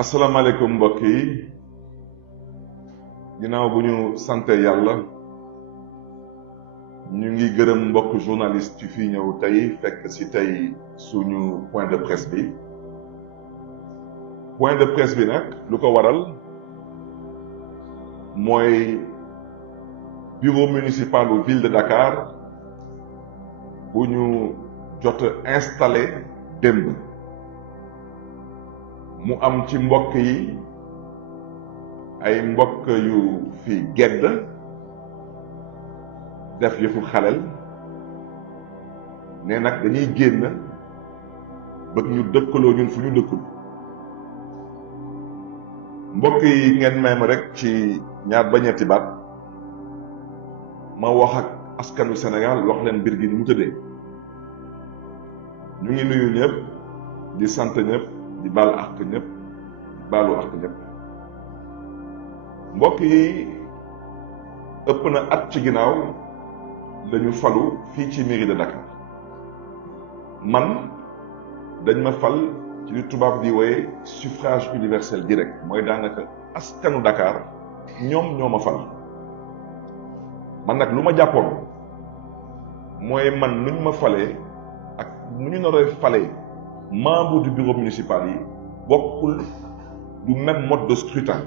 asalaamaaleykum mbokk yi ginnaaw bu ñu sante yàlla ñu ngi gërëm mbokk journaliste yu fi ñëw tey fekk ci tey suñu point de presse bi nag lu ko waral mooy bureau municipal bu ville de Dakar bu ñu jot installé démb mu am ci mbokk yi ay mbokk yu fi gedd def yëfu xalel ne nag dañuy génn bëgg ñu dëkkaloo ñun fu ñu dëkkul mbokk yi ngeen may ma rek ci ñaar ba ñetti baat ma wax ak askanu Sénégal wax leen mbir gi ni mu tëddee ñu ngi nuyu ñëpp di sant ñëpp di baal àq ñëpp di baalu àq ñëpp mbokk yi ëpp na at ci ginnaaw lañu falu fii ci mairie de Dakar man dañ ma fal ci li tubaab di wooye suffrage universel direct mooy daanaka askanu Dakar ñoom ñoo ma fal man nag lu ma jàppoon mooy man nuñ ma falee ak nu ñu nar a falee membre du bureau municipal yi bokkul du même mode de scrutin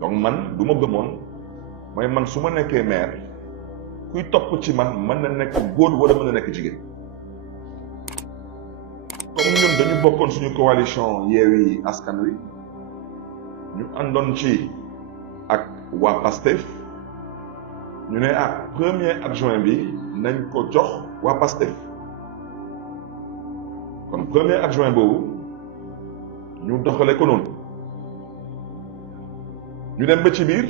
donc man du ma gëmoon mooy man su ma nekkee maire kuy topp ci man mën na nekk góor wala mën na nekk jigéen comme ñun dañu bokkoon suñu coalition Yewwi Askan Wi ñu àndoon ci ak waa PASTEF ñu ne premier adjoint bi nañ ko jox waa PASTEF kon premier adjoint boobu ñu doxale ko noonu ñu dem ba ci biir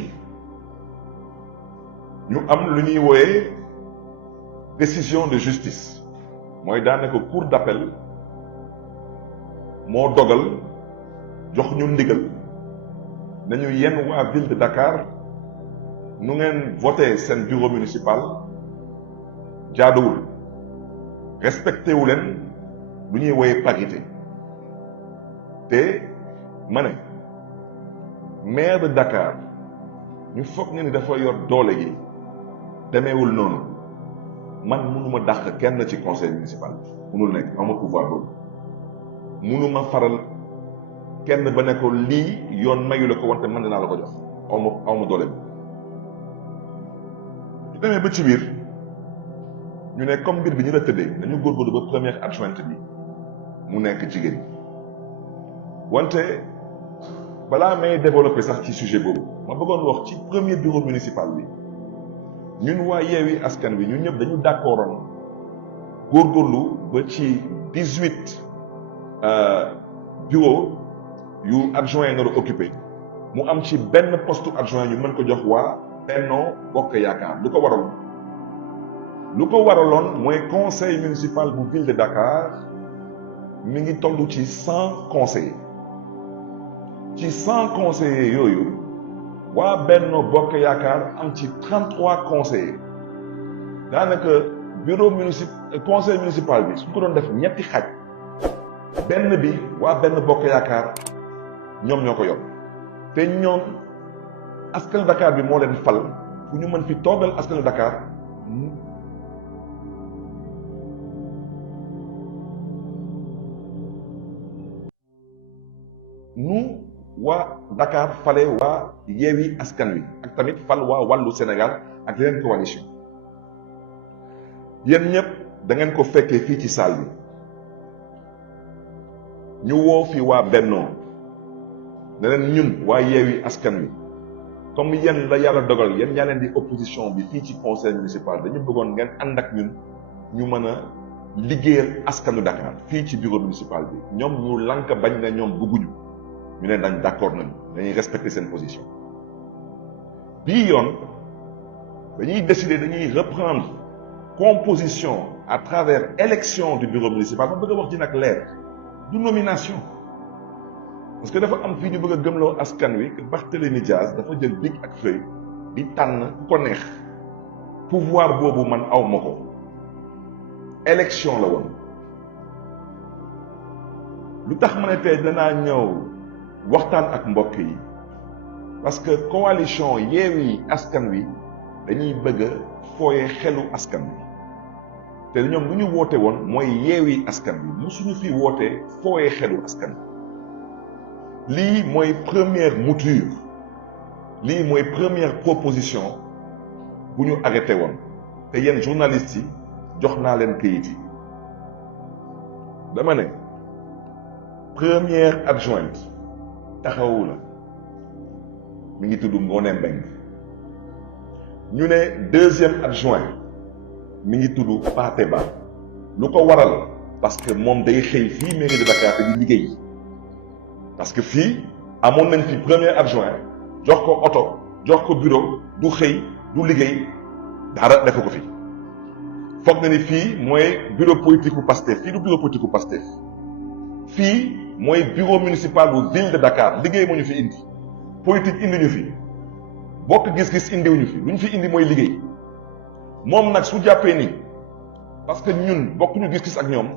ñu am lu ñuy wooyee décision de justice mooy daanaka cour d'appel moo dogal jox ñu ndigal nañu yenn waa ville de Dakar nu ngeen voté seen bureau municipal jaaduwul respecté wu leen lu ñuy wooyee parité te ma ne maire de Dakar ñu foog ne ni dafa yor doole gi demeewul noonu man mënuma dàq kenn ci conseil municipal mënul nekk ama pouvoir boobu mënuma faral kenn ba ne ko lii yoon mayu la ko wante man dinaa la ko jox awma doole bi ñu demee ba ci biir ñu ne comme mbir bi ñu la tëddee dañu góorgóorlu ba première adjointe bi mu nekk jigéen wante balaa may développer sax ci sujet boobu ma bëggoon wax ci premier bureau municipal bi ñun waa Yewwi Askan Wi ñun ñëpp dañu d'accordoon góorgóorlu ba ci 18 bureau yu adjoint nar a occupé mu am ci benn poste adjoint ñu mën ko jox waa Benno Bokk Yaakaar lu ko waraloon mooy conseil municipal bu ville de Dakar mi ngi toll ci 100 conseillers ci 100 conseillers yooyu waa Benno Bokk Yaakaar am ci 33 conseillers daanaka conseil municipal bi suñ ko doon def ñetti xaaj benn bi waa Benno Bokk Yaakaar ñoom ñoo ko yor te ñoom askanu Dakar bi moo leen fal fu ñu mën fi toogal askanu Dakar nu waa Dakar fale waa Yewwi Askan Wi ak tamit fal waa Wàllu Sénégal ak yeneen coalition yéen ñëpp da ngeen ko fekkee fii ci salle bi ñu woo fi waa Bennoo ne leen ñun waa Yewwi Askan Wi comme yéen la yàlla dogal yéen ñaa leen di opposition bi fii ci conseil municipal dañu bëggoon ngeen ànd ak ñun ñu mën a liggéeyal askanu Dakar fii ci bureau municipal bi ñoom ñu lank bañ ne ñoom bëgguñu ñu ne dañ d'accord nañu dañuy respecter seen position bii yoon dañuy décider dañuy reprendre composition à travers élection du bureau municipal ma bëgg a wax ji nag leer du nomination parce que dafa am fii ñu bëgg a gëmloo askan wi que Barthélémy Dias dafa jël bic ak feuille di tànn ku ko neex pouvoir boobu man aw ma ko élection la woon lu tax ma ne tey danaa ñëw waxtaan ak mbokk yi parce que coalition Yewwi Askan Wi dañuy bëgg a fooye xelu askan wi te ñoom lu ñu woote woon mooy Yewwi Askan Wi musuñu fi woote fooye xelu askan wi lii mooy première mouture lii mooy première proposition bu ñu arrêté woon te yéen journalistes yi jox naa leen kayit yi dama ne première adjointe taxawu la mi ngi tudd Ngoné Mbengue ñu ne deuxième adjoint mi ngi tudd Pathé Ba lu ko waral parce que moom day xëy fii mairie de Dakar te di liggéey parce que fii amoon nañ fi premier adjoint jox ko oto jox ko bureau du xëy du liggéey dara def ko fi foog na ni fii mooy bureau politique bu Pastef fii du bureau politique bu Pastef fii mooy bureau municipal bu ville de Dakar liggéey moo ñu fi indi politique indi ñu fi bokk gis-gis indiwuñu fi lu ñu fi indi mooy liggéey moom nag su jàppee ni parce que ñun bokkuñu gis-gis ak ñoom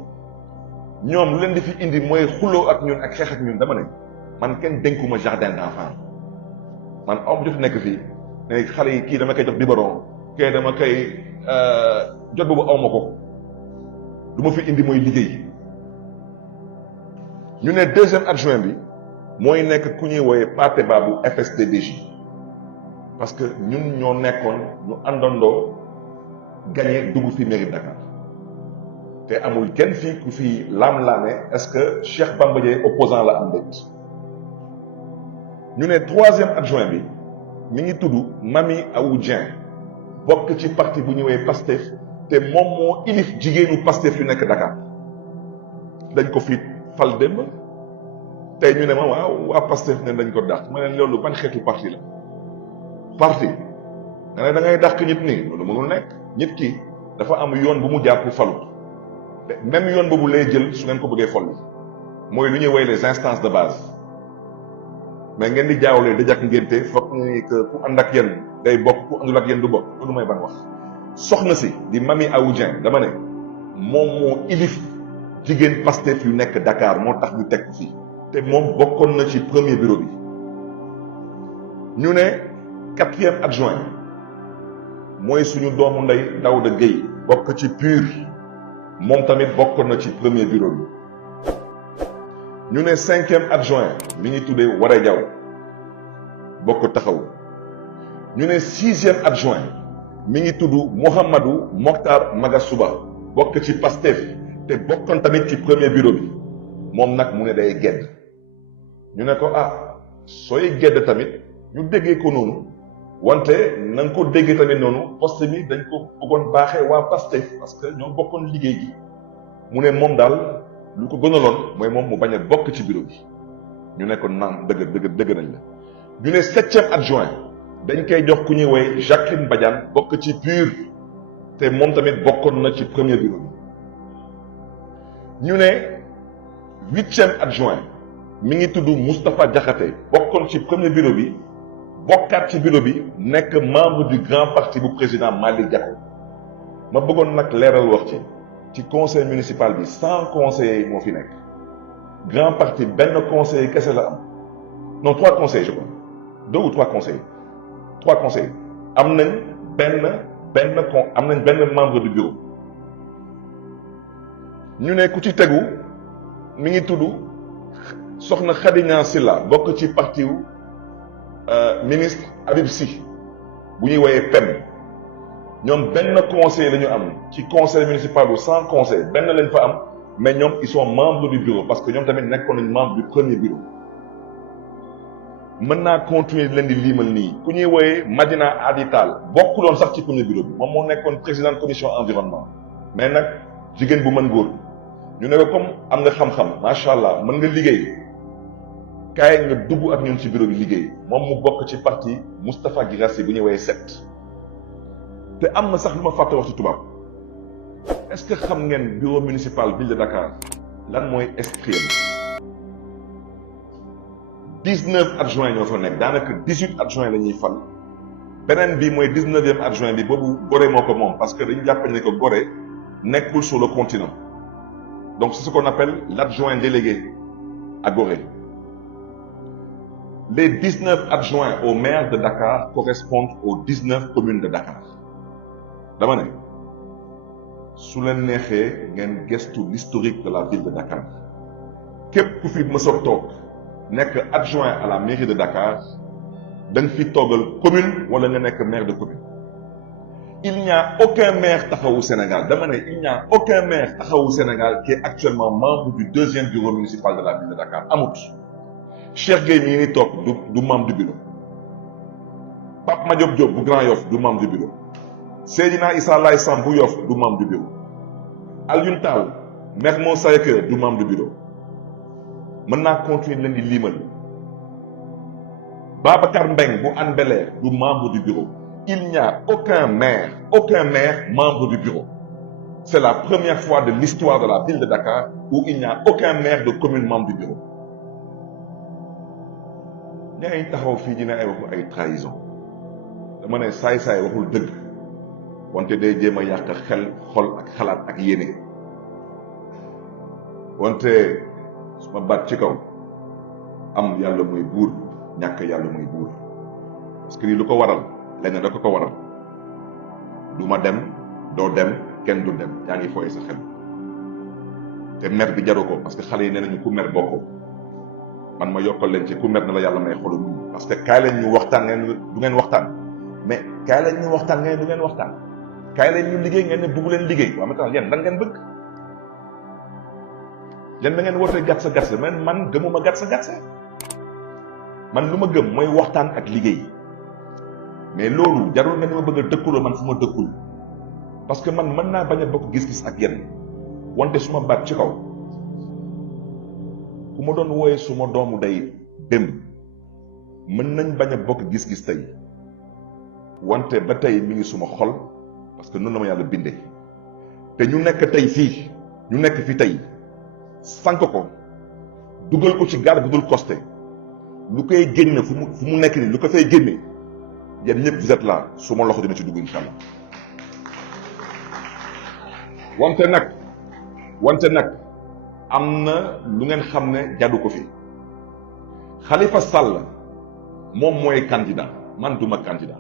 lu leen di fi indi mooy xuloo ak ñun ak xeex ak ñun dama ne man kenn dénkuma jardin d'enfant man am jot nekk fii ne xale yi kii dama koy jox biberon kii dama koy jot boobu awma ko lu ma fi indi mooy liggéey ñu ne deuxième adjoint bi mooy nekk ku ñuy wooye Pathé Ba bu FSD/BJ parce que ñun ñoo nekkoon ñu àndandoo gagné dugg fi mairie Dakar te amul kenn fii ku fi laam-laame est-ce que Cheikh Bamba Dièye opposant la am déet ñu ne troisième adjoint bi mi ngi tudd Mamy Awa Dieng bokk ci parti bu ñuy woowee Pastef te moom moo ilif jigéenu Pastef yu nekk Dakar dañ ko fi fal démb tey ñu ne ma waaw waa Pastef ne dañ ko dàq ma ne loolu ban xeetu parti la parti nga ne da ngay dàq nit nii loolu mënul nekk nit ki dafa am yoon bu mu jaar pour falu te même yoon boobu lay jël su ngeen ko bëggee folli mooy lu ñuy woy les instances de base mais ngeen di jaawlee dëj ak ngénte foog ni que ku ànd ak yéen day bokk ku àndul ak yéen du bokk loolu mooy ban wax soxna si di Mamy Awa Dieng dama ne moom moo ilif jigéen Pastef yu nekk Dakar moo tax ñu teg fii te moom bokkoon na ci premier bureau bi ñu ne quatrième adjoint mooy suñu doomu ndey Daouda Gueye bokk ci PUR moom tamit bokkoon na ci premier bureau bi ñu ne cinquième adjoint mi ngi tuddee Waré Diaw bokk taxaw ñu ne sixième adjoint mi ngi tudd Mouhamadou Mokhtar Magasuba bokk ci Pastef te bokkoon tamit ci premier bureau bi moom nag mu ne day gedd ñu ne ko sooy gedd tamit ñu déggee ko noonu wante na nga ko déggee tamit noonu poste bi dañ ko bëggoon baaxee waa Pastef parce que ñoo bokkoon liggéey gi mu ne moom daal lu ko gënaloon mooy moom mu bañ a bokk ci bureau bi ñu ne ko naan dëgg nañ la ñu ne septième adjoint dañ koy jox ku ñuy woy Jacqueline Badiane bokk ci PUR te moom tamit bokkoon na ci premier bureau bi ñu ne huitième adjoint mi ngi tudd Moustapha Diakhaté bokkoon ci premier bureau bi bokkaat ci bureau bi nekk membre du grand parti bu président Malick Gakou ma bëggoon nag leeral wax ci conseil municipal bi 100 conseillers moo fi nekk grand parti benn conseiller kese la am non 3 conseillers je crois 2 ou 3 conseillers 3 conseillers am nañ benn membre du bureau ñu ne ku ci tegu mi ngi tudd soxna Khady Niang Silla bokk ci parti wu ministre Habib Sy bu ñuy woowee PEM ñoom benn conseil la ñu am ci conseil municipal bu 100 conseils benn lañ fa am mais ñoom ils sont membres du bureau parce que ñoom tamit nekkoon nañ membre du premier bureau mën naa continuer leen di liimal nii ku ñuy woowee Madina Adi Tall bokkuloon sax ci premier bureau bi moom moo nekkoon président commission environnement mais nag jigéen bu mën góor ñu ne ko comme am nga xam-xam macha allah mën nga liggéey kaay nga dugg ak ñun ci bureau bi liggéey moom mu bokk ci parti Moustapha Guirassy bu ñuy woowee SET te am na sax lu ma fàtte wax ci tubaab est-ce que xam ngeen bureau municipal ville de Dakar lan mooy esprit am 19 adjoints ñoo fa nekk daanaka 18 adjoints la ñuy fal beneen bi mooy 19e adjoint bi boobu Gorée moo ko moom parce que dañu jàpp ne ko Gorée nekkul sur le continent donc c'est ce qu'on appelle l'adjoint délégué à Gorée les 19 adjoints au maire de Dakar correspondent aux 19 communes de Dakar dama ne su leen neexee ngeen gestu l'historique de la ville de Dakar képp ku fi mës a toog nekk adjoint à la mairie de Dakar da nga fi toogal commune wala nga nekk maire de commune. Il n'y a aucun maire taxawu Sénégal dama ne il n'y a aucun maire taxawu Sénégal qui est actuellement membre du deuxième bureau municipal de la ville de Dakar amut. Cheikh Gueye mii ni toog du membre du bureau Pape Madiop Diop bu Grand Yoff du membre du bureau Seydina Issa Laye Samb bu Yoff du membre du bureau Alioune Tall Mermoz Sacré-Cœur du membre du bureau mën naa continuer leen di limal Babacar Mbeng bu Hann Bel-Air du membre du bureau. Il n'y a aucun maire membre du bureau. C'est la première fois de l'histoire de la ville de Dakar où il n'y a aucun maire de commune membre du bureau. ñaa taxaw fii dina ay waxu ay trahison dama ne saay-saay waxul dëgg wante day jéem a yàq xel xol ak xalaat ak yéene wante su ma baat ci kaw am yàlla mooy buur ñàkk yàlla mooy buur parce que lii lu ko waral lenn da ko waral du ma dem doo dem kenn du dem yaa ngi fooye sa xel te mer bi jaru ko parce que xale yi nee nañu ku mer bokkoo man ma yokkal leen ci ku mer na la yàlla may xolu muñ parce que kaay leen ñu waxtaan ngeen du ngeen waxtaan mais kaay leen ñu waxtaan ngeen du ngeen waxtaan kaay leen ñu liggéey ngeen ne bugg leen liggéey waaw maintenant yéen lan ngeen bëgg yéen da ngeen wootee gatsa gatsa mais man gëmuma gatsa gatsa man lu ma gëm mooy waxtaan ak liggéey mais loolu jarul nga ni ma bëgg a dëkkuloo man fu ma dëkkul parce que man mën naa bañ a bokk gis-gis ak yéen wante su ma baat ci kaw ku ma doon wooye su ma doomu day démb mën nañ bañ a bokk gis-gis tey wante ba tey mi ngi suma xol parce que noonu la ma yàlla bindee te ñu nekk tey fii ñu nekk fi tey sànq ko dugal ko ci gaal bu dul costé lu koy génne fu mu nekk nii lu ko fay génne yéen ñëpp vous êtes là su ma loxo dina ci dugg incha allah wante nag am na lu ngeen xam ne jàddu ko fi Khalifa Sall moom mooy candidat man duma candidat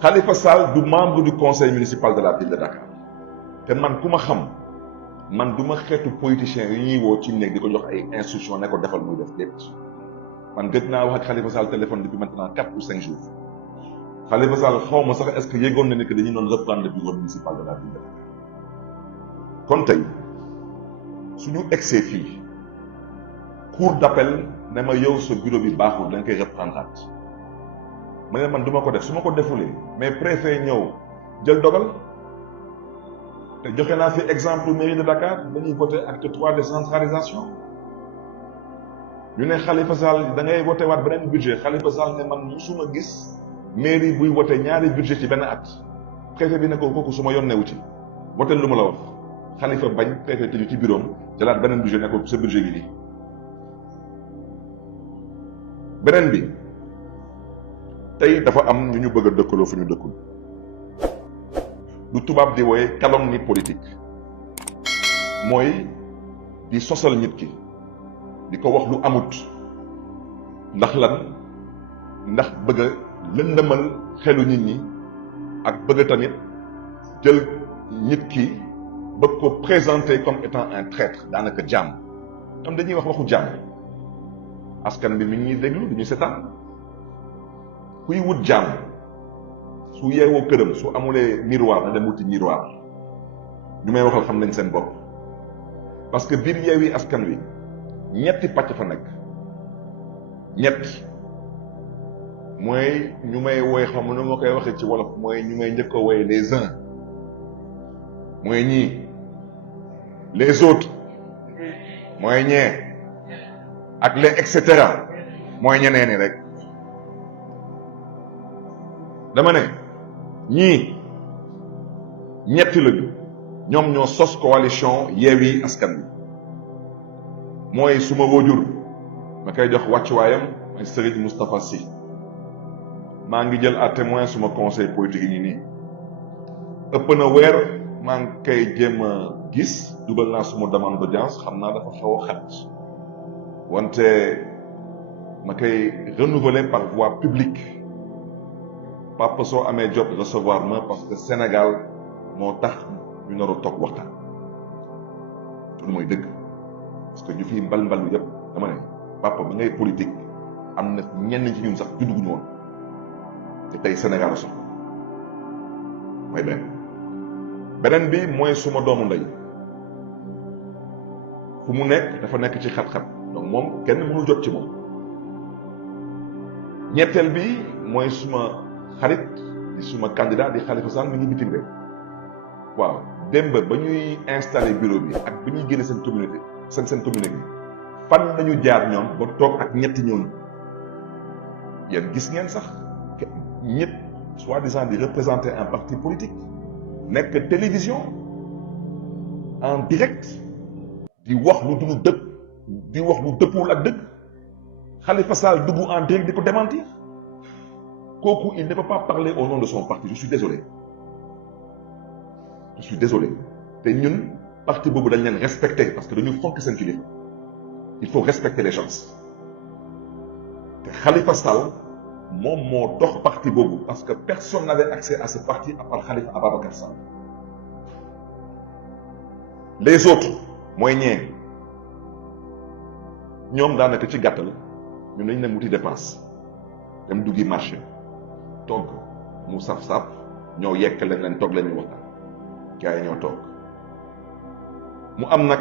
Khalifa Sall du membre du conseil municipal de la ville de Dakar te man ku ma xam man duma xeetu politicien yi ñuy woo ci néeg di ko jox ay instruction ne ko defal muy def lépp man gëj naa wax ak Khalifa Sall téléphone depuis maintenant 4 ou 5 jours Khalifa Sall xaw ma sax est-ce que yëgoon na ne que dañuy doon reprendre le bureau municipal de la ville de Dakar kon tey suñu egsee fii cour d'appel ne ma yow sa bureau bi baaxul dañ koy reprendre ma ne man du ma ko def su ma ko defulee mais préfet ñëw jël dogal te joxe naa fi exemple mairie de Dakar dañuy voté acte 3 décentralisation ñu ne Khalifa Sall da ngay voté waat beneen budget Khalifa Sall ne man musuma gis mairie buy voté ñaari budget ci benn at préfet bi ne ko kooku su ma yoon newu ci voté lu ma la wax Khalifa bañ préfet tëju ci bureau am jëlaat beneen budget ne ko sa budget gi nii beneen bi tey dafa am ñu bëgg a dëkkaloo fu ñu dëkkul lu tubaab di wooye calomnie politique mooy di sosal nit ki di ko wax lu amut ndax lan ndax bëgg a lëndëmal xelu nit ñi ak bëgg tamit jël nit ki bëgg ko présenter comme étant un traître daanaka jàmm tam dañuy wax waxu jàmm askan bi mi ngi déglu du ñu seetaan kuy wut jàmm su yeewoo këram su amulee miroir na dem wuti miroir ñu may waxal xam nañ seen bopp parce que biir Yewwi Askan Wi ñetti pàcc fa nekk ñett mooy ñu may woy xam nu ma koy waxee ci wolof mooy ñu may njëkk a woy les uns mooy ñii les autres mooy ñee ak les et cetera mooy ñeneen ñi rek dama ne ñii ñetti lañu ñoom ñoo sos coalition Yewwi Askan Wi mooy suma wóojur ma koy jox wàccuwaayam mooy Serigne Moustapha Sy maa ngi jël à témoin suma conseil politique yi nii ëpp na weer maa ngi koy jéem a gis dugal naa suma demande d'audience xam naa dafa xaw a xat wante ma koy renouveler par voie publique Papa soo amee jot recevoir ma parce que Sénégal moo tax ñu nar a toog waxtaan loolu mooy dëgg parce que ñu fi mbal-mbal yëpp dama ne Papa ba ngay politique am na ñenn ci ñun sax judduguñu woon te tey Sénégal a soxla mooy beneen bi mooy suma doomu ndey fu mu nekk dafa nekk ci xat-xat donc moom kenn mënul jot ci moom ñetteel bi mooy suma xarit di suma candidat di Khalifa Sall mi ngi bitim réew waaw démb ba ñuy installé bureau bi ak bi ñuy génne seen communauté seen communauté fan nañu jaar ñoom ba toog ak ñetti ñooñu yéen gis ngeen sax ñett soi-disant di représenter un parti politique nekk télévision en direct di wax lu dul dëgg di wax lu dëppul ak dëgg Khalifa Sall dugg en direct di ko démentir kooku il ne peut pas parler au nom de son parti je suis désolé te ñun parti boobu dañ leen respecter parce que dañu fonk seen kilifa il faut respecter les gens te Khalifa Sall moom moo dox parti boobu parce que personne n'avait accès à ce parti à part Khalifa Ababacar Sall les autres mooy ñee ñoom daanaka ci gàttal ñun dañ leen wuti dépense dem duggi marché togg mu saf-saf ñoo yekk leen toog leen ñu waxtaan gars yi ñoo toog mu am nag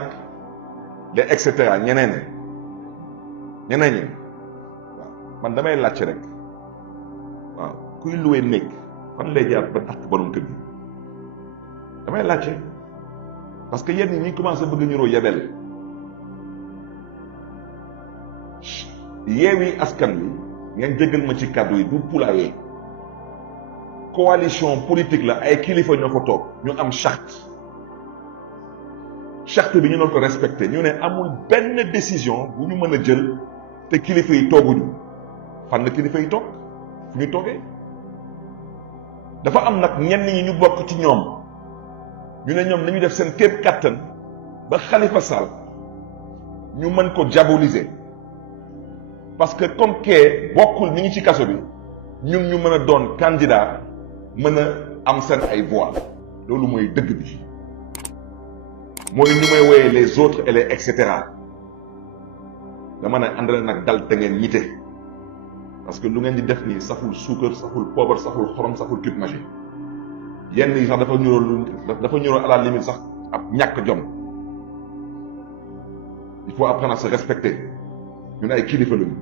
les et cetera ñeneen ñi waaw man damay laajte rek waaw kuy luwee néeg fan lay jaar ba takk borom kër gi damay laajte parce que yenn ñi commencé bëgg ñuroo yebel Yewwi Askan Wi ngeen jéggal ma ci kàddu yi du poulailler coalition politique la ay kilifa ñoo ko toog ñu am charte bi ñu doon ko respecté ñu ne amul benn décision bu ñu mën a jël te kilifa yi tooguñu fan la kilifa yi toog fu ñu toogee dafa am nag ñenn ñi ñu bokk ci ñoom ñu ne ñoom nañu def seen képp kàttan ba Khalifa Sall ñu mën ko diaboliser parce que comme que bokkul mi ngi ci kaso bi ñun ñu mën a doon candidat mën a am seen ay voix loolu mooy dëgg bi mooy ñu may woyee les autres et les et cetera dama ne àndale nag dal te ngeen ñite parce que lu ngeen di def nii saful suukar saful poobar saful xorom saful cube magique yenn yi sax dafa ñuroo à la limite sax ab ñàkk jom il faut apprendre à se respecter ñun ay kilifa lañu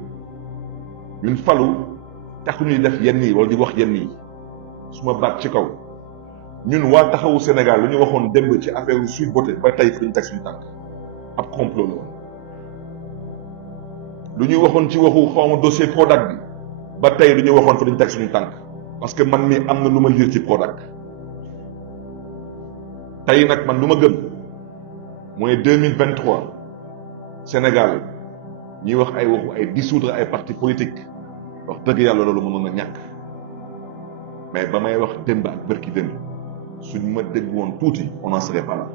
ñun falu taxu ñuy def yenn yi wala di wax yenn yi su ma baat ci kaw ñun waa taxawu Sénégal lu ñu waxoon démb ci affaire Sweet Beauté ba tey fi ñu teg suñu tànk ab complot la woon lu ñuy waxoon ci waxu xawma dossier Prodac bi ba tey lu ñu waxoon fa dañu teg suñu tànk parce que man mi am na lu ma liir ci Prodac tey nag man lu ma gëm mooy 2023 Sénégal ñuy wax ay waxu ay dissoudre ay partis politiques wax dëgg yàlla loolu mënoon a ñàkk mais ba may wax démb ak bërki démb suñ ma dégg woon tuuti on n'en serait pas là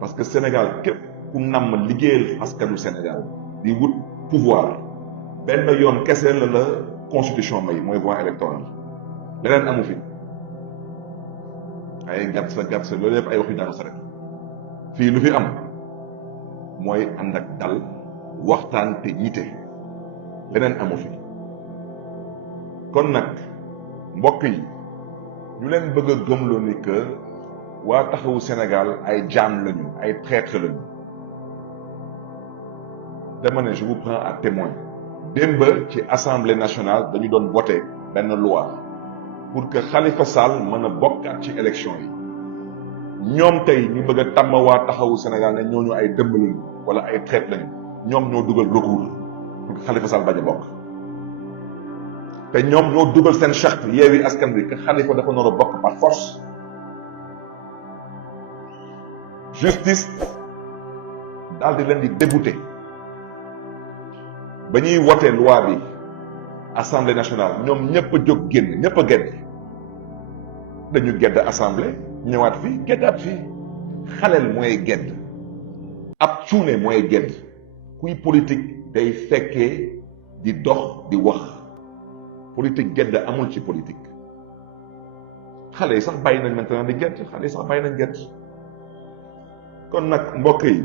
parce que Sénégal képp ku namm liggéeyal askanu Sénégal di wut pouvoir benn yoon kese la constitution may mooy voie électorale leneen amu fi ay gàtt sa loolu yëpp ay wax yu daanu sa rek fii lu fi am mooy ànd ak dal waxtaan te ñite leneen amu fi kon nag mbokk yi ñu leen bëgg a gëmloo ni que waa taxawu Sénégal ay jaam lañu ay traître lañu dama ne je vous prends à témoin démb ci assemblée nationale dañu doon voté benn loi pour que Khalifa Sall mën a bokkaat ci élection yi ñoom tey ñu bëgg a tàmm waa taxawu Sénégal ne ñooñu ay dëmm lañu wala ay traître lañu ñoom ñoo dugal recours pour que Khalifa Sall bañ a bokk te ñoom ñoo dugal seen charte Yewwi Askan Wi que Khalifa dafa nar a bokk par force justice daal di leen di débouté ba ñuy wote loi bi assemblée nationale ñoom ñëpp a jóg génn ñëpp a gedd dañu gedd assemblée ñëwaat fii geddaat fii xaleel mooy gedd ab cuune mooy gedd kuy politique day fekkee di dox di wax politique gedd amul ci politique xale yi sax bàyyi nañ maintenant di gedd xale yi sax bàyyi nañ gedd kon nag mbokk yi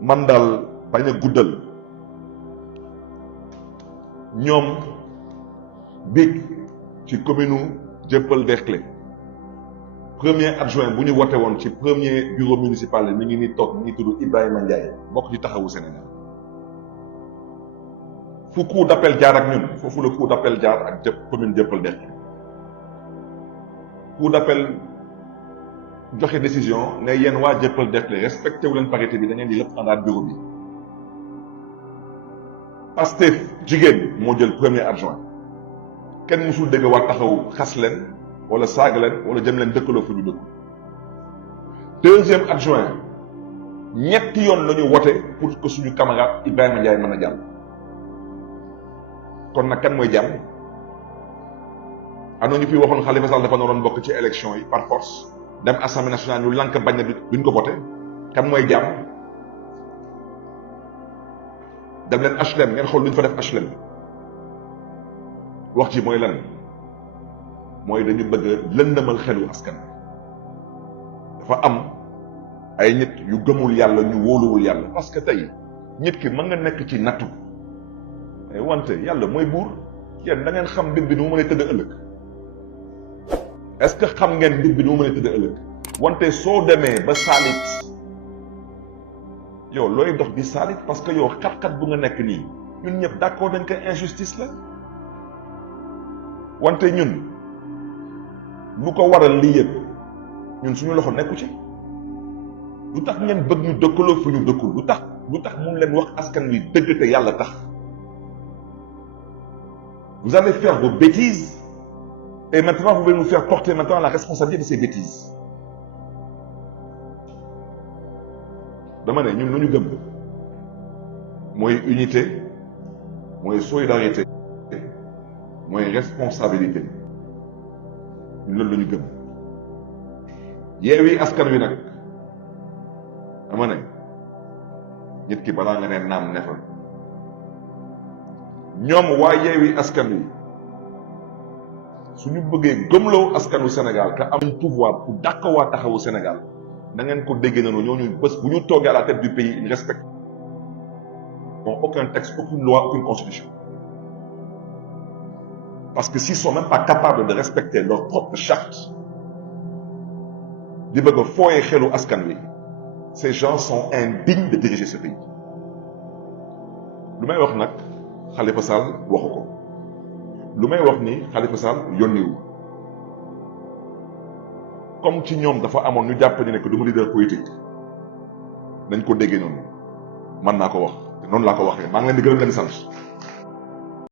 man daal bañ a guddal ñoom biig ci commune Dieuppeul Derklé premier adjoint bu ñu wote woon ci premier bureau municipal mi ngi ni toog mi ngi tudd Ibrahima Ndiaye bokk ci taxawu Sénégal fu coup d'appel jaar ak ñun foofu la coup d'appel jaar ak commune Dieuppeul Derklé coup d'appel joxe décision ne yéen waa Dieuppeul Derklé respecté wu leen parité bi da ngeen di lépp àndaat bureau bi Pastef jigéen moo jël premier adjoint kenn musul dégg waa taxawu xas leen wala saaga leen wala jëm leen dëkkaloo fu ñu dëkk deuxième adjoint ñetti yoon la ñu wote pour que suñu camarade Ibrahima Ndiaye mën a jàll kon nag kan mooy jàll am na ñu fi waxoon Khalifa Sall dafa naroon bokk ci élection yi par force dem assemblée nationale ñu lànk bañ na duñ ko voté kan mooy jàmm dem leen HLM ngeen xool lu ñu fa def HLM wax ci mooy lan mooy dañu bëgg a lëndëmal xelu askan dafa am ay nit yu gëmul yàlla ñu wóoluwul yàlla parce que tey nit ki mën nga nekk ci nattu wante yàlla mooy buur yéen da ngeen xam mbir bi nu mu mën a tëdd ëllëg est-ce que xam ngeen mbir bi nu mu mën a tëdd ëllëg wante soo demee ba saalit yow looy dox di saalit parce que yow xat-xat bu nga nekk nii ñun ñëpp d'accord nañ ko injustice la wante ñun lu ko waral lii yëpp ñun suñu loxo nekku ci lu tax ngeen bëgg ñu dëkkaloo fu ñu dëkkul lu tax mun leen wax askan wi dëgg te yàlla tax vous allez faire vos bêtises et maintenant vous voulez nous faire porter maintenant la responsabilité de ces bêtises dama ne ñun lu ñu gëm mooy unité mooy solidarité mooy responsabilité ñun loolu la ñu gëm Yewwi Askan Wi nag dama ne nit ki balaa nga ne naam ne fa ñoom waa Yewwi Askan Wi suñu bëggee gëmloo askanu Sénégal ka am pouvoir pour dàq waa taxawu Sénégal da ngeen ko déggee noonu ñooñu bés bu ñu toogee à la tête du pays ils respectent aucun texte, aucune loi, aucune constitution. Parce que s'ils ne sont même pas capables de respecter leur propre charte, di bëgg a fooyee xelu askan wi, ces gens sont indignes de diriger ce pays. lu may wax nag Khalifa Sall waxu ko lu may wax ni Khalifa Sall yónniwu comme ci ñoom dafa amoon ñu jàpp ni ne que du ma leader politique nañ ko déggee noonu mën naa ko wax te noonu laa ko waxee maa ngi leen di gërëm leen di sant